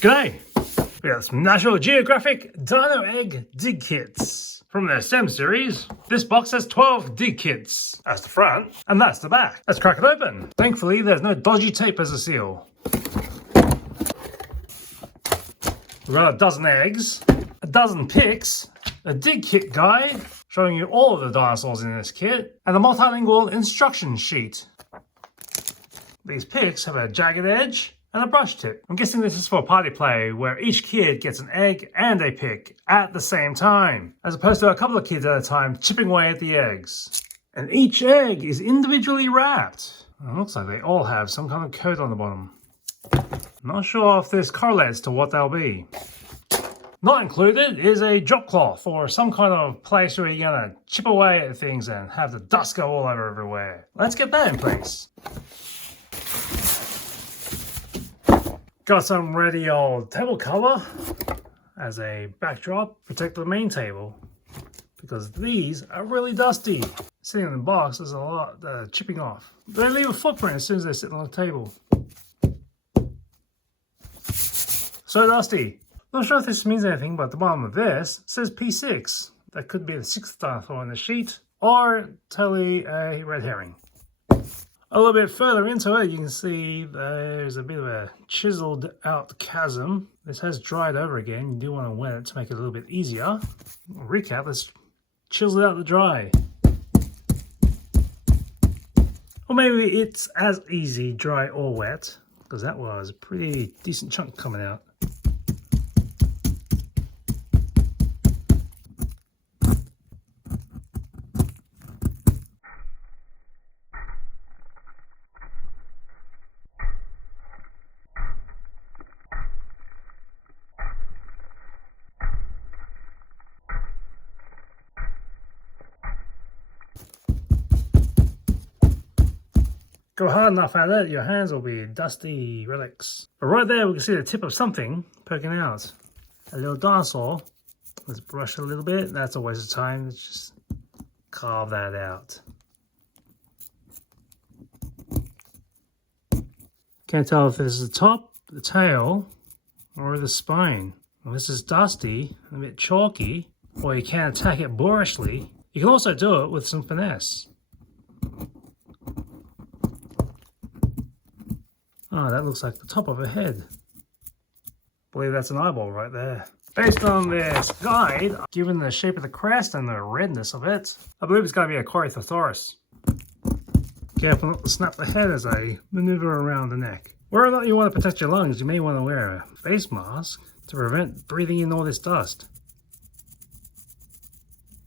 G'day! We got some National Geographic Dino Egg Dig Kits. From their STEM series, this box has 12 dig kits. That's the front, and that's the back. Let's crack it open. Thankfully, there's no dodgy tape as a seal. We've got a dozen eggs, a dozen picks, a dig kit guide showing you all of the dinosaurs in this kit, and a multilingual instruction sheet. These picks have a jagged edge and a brush tip. I'm guessing this is for party play where each kid gets an egg and a pick at the same time, as opposed to a couple of kids at a time chipping away at the eggs. And each egg is individually wrapped. It looks like they all have some kind of coat on the bottom. Not sure if this correlates to what they'll be. Not included is a drop cloth or some kind of place where you're gonna chip away at things and have the dust go all over everywhere. Let's get that in place. Got some ready old table cover as a backdrop. Protect the main table because these are really dusty. Sitting in the box, there's a lot chipping off. They leave a footprint as soon as they sit on the table. So dusty. Not sure if this means anything, but at the bottom of this says P6. That could be the 6th dinosaur in the sheet, or totally a red herring. A little bit further into it, you can see there's a bit of a chiseled out chasm. This has dried over again. You do want to wet it to make it a little bit easier. Recap, let's chisel it out to dry. Or maybe it's as easy, dry or wet, because that was a pretty decent chunk coming out. Go hard enough at it, your hands will be dusty relics. But right there we can see the tip of something poking out. A little dinosaur. Let's brush a little bit. That's a waste of time. Let's just carve that out. Can't tell if this is the top, the tail, or the spine. Well, this is dusty and a bit chalky, or you can attack it boorishly. You can also do it with some finesse. Oh, that looks like the top of a head. I believe that's an eyeball right there. Based on this guide, given the shape of the crest and the redness of it, I believe it's going to be a Corythosaurus. Careful not to snap the head as I maneuver around the neck. Whether or not you want to protect your lungs, you may want to wear a face mask to prevent breathing in all this dust.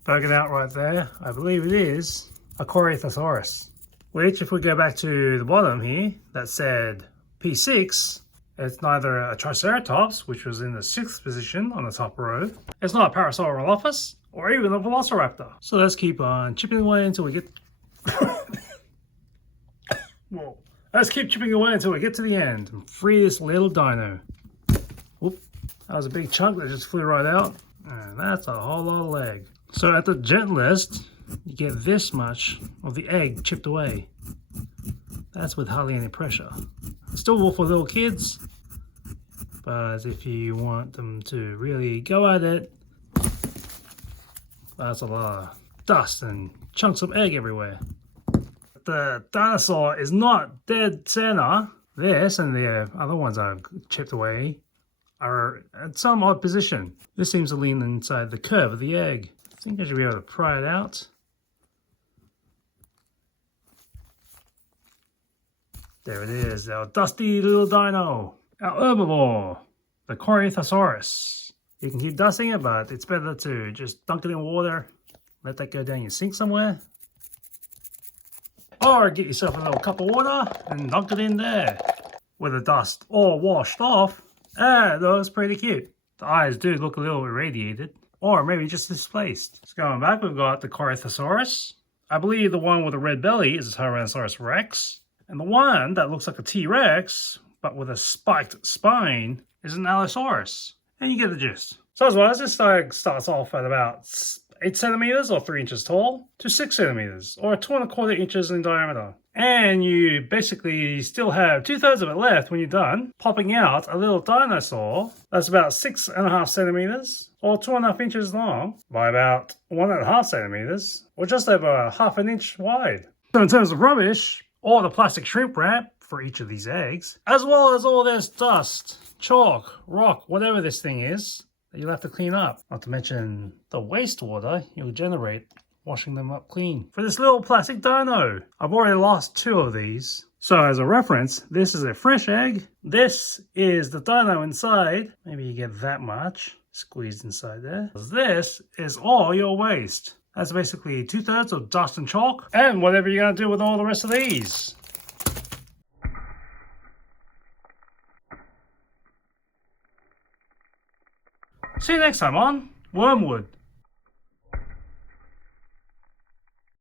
Poking out right there, I believe it is a Corythosaurus. Which, if we go back to the bottom here, that said P6, it's neither a Triceratops, which was in the 6th position on the top row, it's not a Parasaurolophus, or even a Velociraptor. So let's keep on chipping away until we get... Whoa. Let's keep chipping away until we get to the end and free this little dino. Whoop, that was a big chunk that just flew right out, and that's a whole lot of leg. So at the gentlest, you get this much of the egg chipped away. That's with hardly any pressure. Still for little kids, but if you want them to really go at it, that's a lot of dust and chunks of egg everywhere. The dinosaur is not dead center. This and the other ones I've chipped away are at some odd position. This seems to lean inside the curve of the egg. I think I should be able to pry it out. There it is, our dusty little dino, our herbivore, the Corythosaurus. You can keep dusting it, but it's better to just dunk it in water, let that go down your sink somewhere. Or get yourself a little cup of water and dunk it in there. With the dust all washed off, that looks pretty cute. The eyes do look a little irradiated, or maybe just displaced. So going back, we've got the Corythosaurus. I believe the one with the red belly is a Tyrannosaurus Rex. And the one that looks like a T-Rex, but with a spiked spine, is an Allosaurus. And you get the gist. So as well as this starts off at about 8 centimeters or 3 inches tall to 6 centimeters or 2¼ inches in diameter. And you basically still have 2/3 of it left when you're done, popping out a little dinosaur that's about 6.5 centimeters or 2.5 inches long by about 1.5 centimeters or just over 1/2 inch wide. So in terms of rubbish, all the plastic shrimp wrap for each of these eggs, as well as all this dust, chalk, rock, whatever this thing is that you'll have to clean up. Not to mention the wastewater you'll generate washing them up clean. For this little plastic dino, I've already lost 2 of these. So as a reference, this is a fresh egg. This is the dino inside. Maybe you get that much squeezed inside there. This is all your waste. That's basically 2/3 of dust and chalk and whatever you're gonna do with all the rest of these. See you next time on Wormwood.